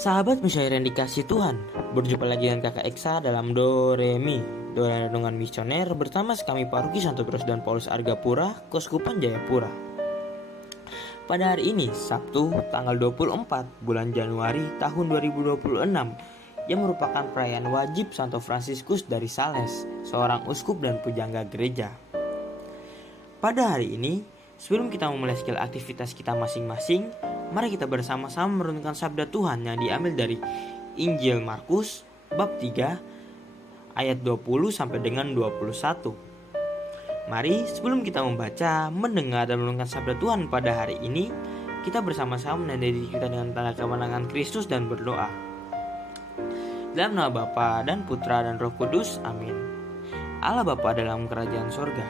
Sahabat musyair yang dikasih Tuhan, berjumpa lagi dengan kakak Eksa dalam Do Re Mi, Doa Renungan Misioner bersama kami Paroki Santo Petrus dan Paulus Argapura, Keuskupan Jayapura. Pada hari ini, Sabtu, tanggal 24 bulan Januari tahun 2026, yang merupakan perayaan wajib Santo Fransiskus dari Sales, seorang uskup dan pujangga gereja. Pada hari ini, sebelum kita memulai segala aktivitas kita masing-masing, mari kita bersama-sama merenungkan sabda Tuhan yang diambil dari Injil Markus bab 3 ayat 20 sampai dengan 21. Mari sebelum kita membaca, mendengar dan merenungkan sabda Tuhan pada hari ini, kita bersama-sama menandai diri kita dengan tanda kemenangan Kristus dan berdoa. Dalam nama Bapa dan Putra dan Roh Kudus, amin. Allah Bapa dalam kerajaan sorga,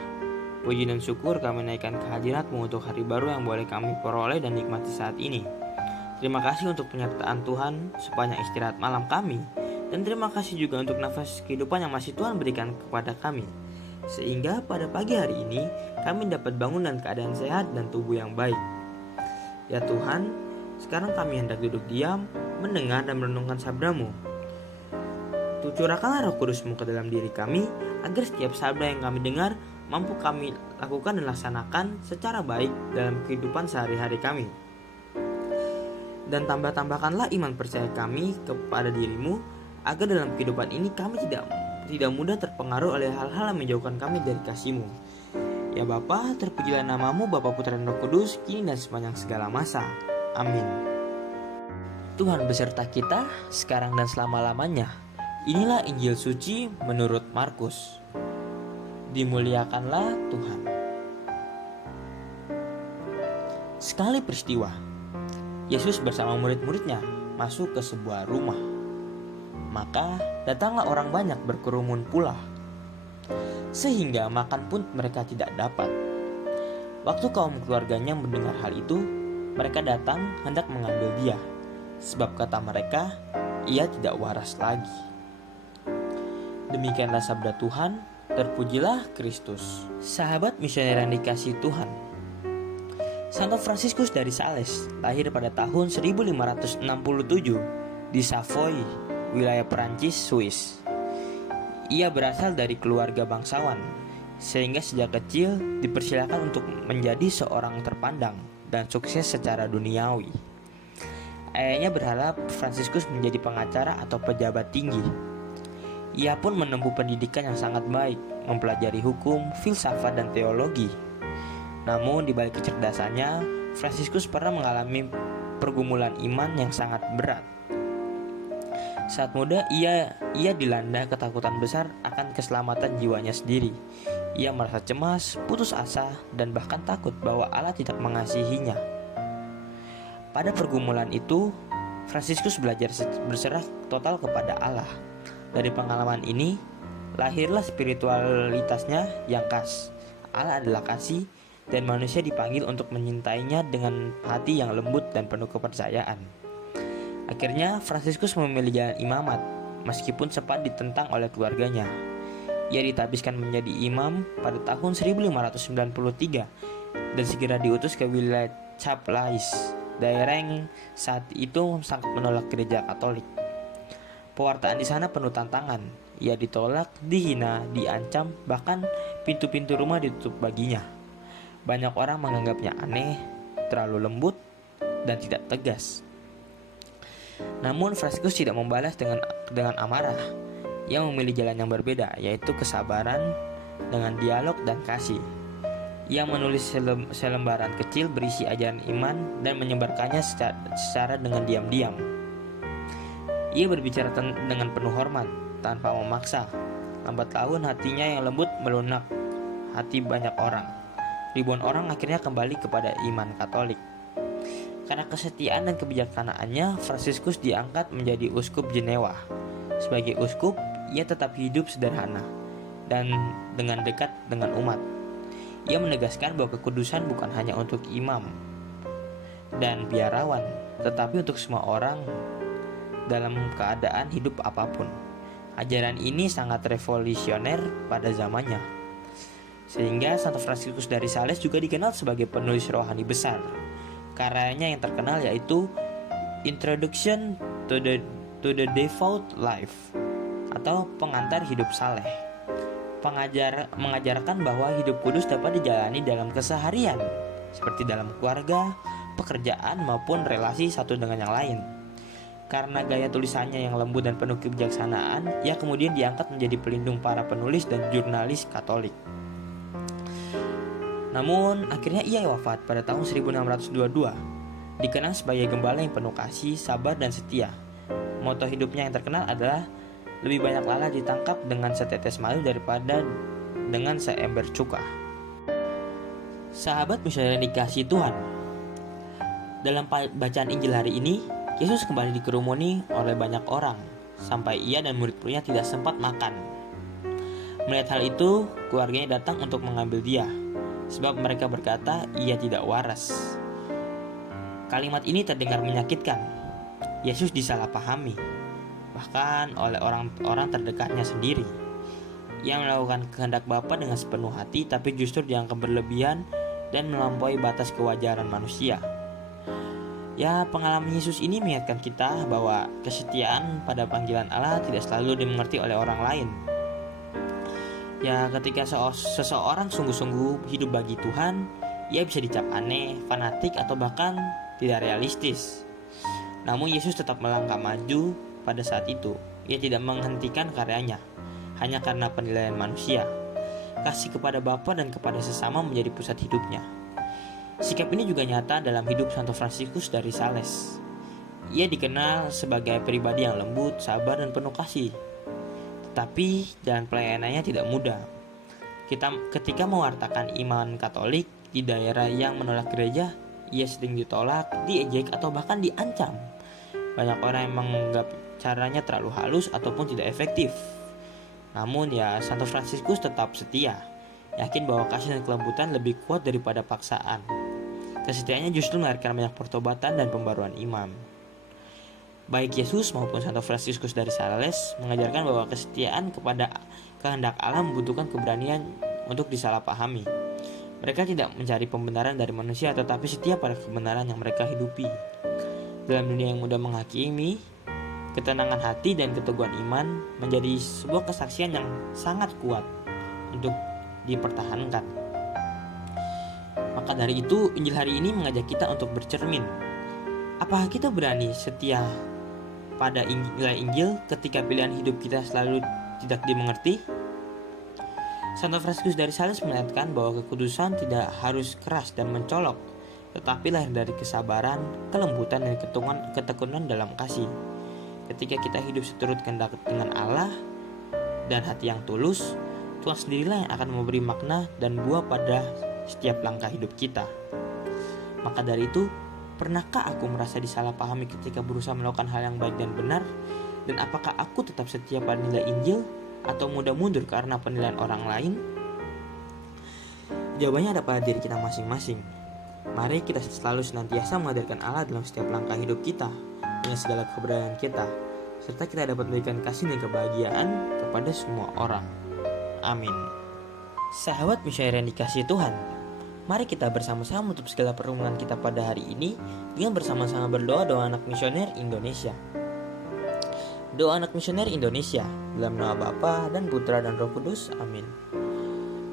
puji dan syukur kami naikkan kehadirat-Mu untuk hari baru yang boleh kami peroleh dan nikmati saat ini. Terima kasih untuk penyertaan Tuhan sepanjang istirahat malam kami, dan terima kasih juga untuk nafas kehidupan yang masih Tuhan berikan kepada kami, sehingga pada pagi hari ini kami dapat bangun dalam keadaan sehat dan tubuh yang baik. Ya Tuhan, sekarang kami hendak duduk diam, mendengar dan merenungkan sabda-Mu. Curahkanlah Roh Kudus-Mu ke dalam diri kami, agar setiap sabda yang kami dengar mampu kami lakukan dan laksanakan secara baik dalam kehidupan sehari-hari kami. Dan tambahkanlah iman percaya kami kepada diri-Mu, agar dalam kehidupan ini kami tidak mudah terpengaruh oleh hal-hal yang menjauhkan kami dari kasih-Mu. Ya Bapa, terpujilah nama-Mu, Bapa, Putra dan Roh Kudus, kini dan sepanjang segala masa. Amin. Tuhan beserta kita, sekarang dan selama-lamanya. Inilah Injil suci menurut Markus. Dimuliakanlah Tuhan. Sekali peristiwa, Yesus bersama murid-muridnya masuk ke sebuah rumah. Maka datanglah orang banyak berkerumun pula, sehingga makan pun mereka tidak dapat. Waktu kaum keluarganya mendengar hal itu, mereka datang hendak mengambil dia, sebab kata mereka, ia tidak waras lagi. Demikianlah sabda Tuhan. Terpujilah Kristus. Sahabat misioner yang dikasihi Tuhan, Santo Fransiskus dari Sales lahir pada tahun 1567 di Savoy, wilayah Perancis, Swiss. Ia berasal dari keluarga bangsawan, sehingga sejak kecil dipersilakan untuk menjadi seorang terpandang dan sukses secara duniawi. Ayahnya berharap Fransiskus menjadi pengacara atau pejabat tinggi. Ia pun menempuh pendidikan yang sangat baik, mempelajari hukum, filsafat, dan teologi. Namun di balik kecerdasannya, Fransiskus pernah mengalami pergumulan iman yang sangat berat. Saat muda, ia dilanda ketakutan besar akan keselamatan jiwanya sendiri. Ia merasa cemas, putus asa, dan bahkan takut bahwa Allah tidak mengasihinya. Pada pergumulan itu, Fransiskus belajar berserah total kepada Allah. Dari pengalaman ini, lahirlah spiritualitasnya yang khas. Allah adalah kasih, dan manusia dipanggil untuk menyintainya dengan hati yang lembut dan penuh kepercayaan. Akhirnya, Fransiskus memilih jalan imamat, meskipun sempat ditentang oleh keluarganya. Ia ditabiskan menjadi imam pada tahun 1593 dan segera diutus ke wilayah Chablais, daerah yang saat itu sangat menolak gereja Katolik. Pewartaan di sana penuh tantangan. Ia ditolak, dihina, diancam, bahkan pintu-pintu rumah ditutup baginya. Banyak orang menganggapnya aneh, terlalu lembut, dan tidak tegas. Namun Fransiskus tidak membalas dengan amarah. Ia memilih jalan yang berbeda, yaitu kesabaran dengan dialog dan kasih. Ia menulis selembaran kecil berisi ajaran iman dan menyebarkannya secara dengan diam-diam. Ia berbicara dengan penuh hormat, tanpa memaksa. Lambat laun hatinya yang lembut melunak hati banyak orang. Ribuan orang akhirnya kembali kepada iman Katolik. Karena kesetiaan dan kebijaksanaannya, Fransiskus diangkat menjadi uskup Jenewa. Sebagai uskup, ia tetap hidup sederhana dan dengan dekat dengan umat. Ia menegaskan bahwa kekudusan bukan hanya untuk imam dan biarawan, tetapi untuk semua orang dalam keadaan hidup apapun. Ajaran ini sangat revolusioner pada zamannya, sehingga Santo Fransiskus dari Sales juga dikenal sebagai penulis rohani besar. Karyanya yang terkenal yaitu Introduction to the devout life atau pengantar hidup saleh. Mengajarkan bahwa hidup kudus dapat dijalani dalam keseharian, seperti dalam keluarga, pekerjaan, maupun relasi satu dengan yang lain. Karena gaya tulisannya yang lembut dan penuh kebijaksanaan, ia kemudian diangkat menjadi pelindung para penulis dan jurnalis Katolik. Namun, akhirnya ia wafat pada tahun 1622, dikenang sebagai gembala yang penuh kasih, sabar, dan setia. Moto hidupnya yang terkenal adalah lebih banyak lalat ditangkap dengan setetes madu daripada dengan seember cuka. Sahabat misioner yang dikasihi Tuhan, dalam bacaan Injil hari ini, Yesus kembali dikerumuni oleh banyak orang, sampai ia dan murid-muridnya tidak sempat makan. Melihat hal itu, keluarganya datang untuk mengambil dia, sebab mereka berkata ia tidak waras. Kalimat ini terdengar menyakitkan. Yesus disalahpahami, bahkan oleh orang-orang terdekatnya sendiri. Ia melakukan kehendak Bapa dengan sepenuh hati, tapi justru dianggap berlebihan dan melampaui batas kewajaran manusia. Ya, pengalaman Yesus ini mengingatkan kita bahwa kesetiaan pada panggilan Allah tidak selalu dimengerti oleh orang lain. Ya, ketika seseorang sungguh-sungguh hidup bagi Tuhan, ia bisa dicap aneh, fanatik, atau bahkan tidak realistis. Namun Yesus tetap melangkah maju pada saat itu. Ia tidak menghentikan karyanya hanya karena penilaian manusia. Kasih kepada Bapa dan kepada sesama menjadi pusat hidupnya. Sikap ini juga nyata dalam hidup Santo Fransiskus dari Sales. Ia dikenal sebagai pribadi yang lembut, sabar, dan penuh kasih. Tetapi jalan pelayanannya tidak mudah. Ketika mewartakan iman Katolik di daerah yang menolak gereja, ia sering ditolak, diejek, atau bahkan diancam. Banyak orang yang menganggap caranya terlalu halus ataupun tidak efektif. Namun ya, Santo Fransiskus tetap setia, yakin bahwa kasih dan kelembutan lebih kuat daripada paksaan. Kesetiaannya justru melahirkan banyak pertobatan dan pembaruan iman. Baik Yesus maupun Santo Fransiskus dari Sales mengajarkan bahwa kesetiaan kepada kehendak Allah membutuhkan keberanian untuk disalahpahami. Mereka tidak mencari pembenaran dari manusia, tetapi setia pada kebenaran yang mereka hidupi. Dalam dunia yang mudah menghakimi, ketenangan hati dan keteguhan iman menjadi sebuah kesaksian yang sangat kuat untuk dipertahankan. Maka dari itu, Injil hari ini mengajak kita untuk bercermin. Apakah kita berani setia pada nilai Injil ketika pilihan hidup kita selalu tidak dimengerti? Santo Fransiskus dari Sales mengingatkan bahwa kekudusan tidak harus keras dan mencolok, tetapi lahir dari kesabaran, kelembutan, dan ketekunan dalam kasih. Ketika kita hidup seturut kehendak dengan Allah dan hati yang tulus, Tuhan sendirilah yang akan memberi makna dan buah pada setiap langkah hidup kita. Maka dari itu, pernahkah aku merasa disalahpahami ketika berusaha melakukan hal yang baik dan benar? Dan apakah aku tetap setia pada nilai Injil atau mudah mundur karena penilaian orang lain? Jawabannya ada pada diri kita masing-masing. Mari kita selalu senantiasa menghadirkan Allah dalam setiap langkah hidup kita, dengan segala keberadaan kita, serta kita dapat memberikan kasih dan kebahagiaan kepada semua orang. Amin. Sahabat misioner yang dikasihi Tuhan, mari kita bersama-sama menutup segala pertemuan kita pada hari ini dengan bersama-sama berdoa doa anak misioner Indonesia. Doa anak misioner Indonesia, dalam nama Bapa dan Putra dan Roh Kudus. Amin.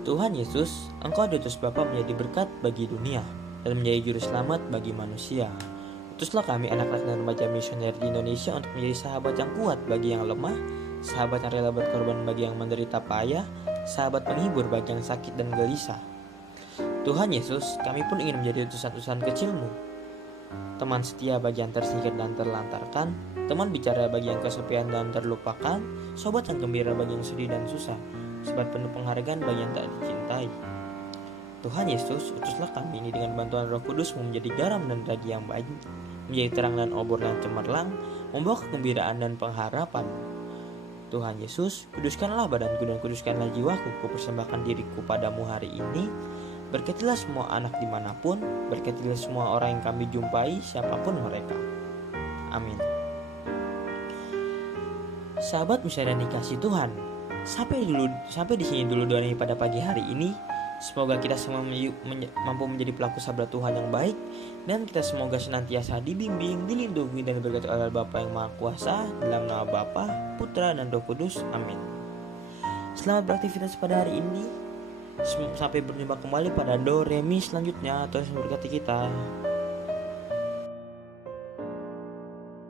Tuhan Yesus, Engkau diutus Bapa menjadi berkat bagi dunia dan menjadi juru selamat bagi manusia. Utuslah kami anak-anak dan remaja misioner di Indonesia untuk menjadi sahabat yang kuat bagi yang lemah, sahabat yang rela berkorban bagi yang menderita payah, sahabat penghibur bagi yang sakit dan gelisah. Tuhan Yesus, kami pun ingin menjadi utusan-utusan kecil-Mu, teman setia bagi yang tersingkir dan terlantarkan, teman bicara bagi yang kesepian dan terlupakan, sobat yang gembira bagi yang sedih dan susah, sobat penuh penghargaan bagi yang tak dicintai. Tuhan Yesus, utuslah kami ini dengan bantuan Roh Kudus menjadi garam dan ragi yang baik, menjadi terang dan obor yang cemerlang, membawa kegembiraan dan pengharapan. Tuhan Yesus, kuduskanlah badanku dan kuduskanlah jiwaku, kupersembahkan diriku padamu hari ini. Berkatilah semua anak dimanapun, berkatilah semua orang yang kami jumpai, siapapun mereka. Amin. Sahabat misioner yang dikasihi Tuhan, sampai di sini dulu doanya pada pagi hari ini. Semoga kita semua mampu menjadi pelaku sabda Tuhan yang baik, dan kita semoga senantiasa dibimbing, dilindungi, dan diberkati oleh Bapa yang Maha Kuasa, dalam nama Bapa, Putra, dan Roh Kudus. Amin. Selamat beraktivitas pada hari ini. Sampai berjumpa kembali pada Do Re Mi selanjutnya. Tuhan memberkati kita.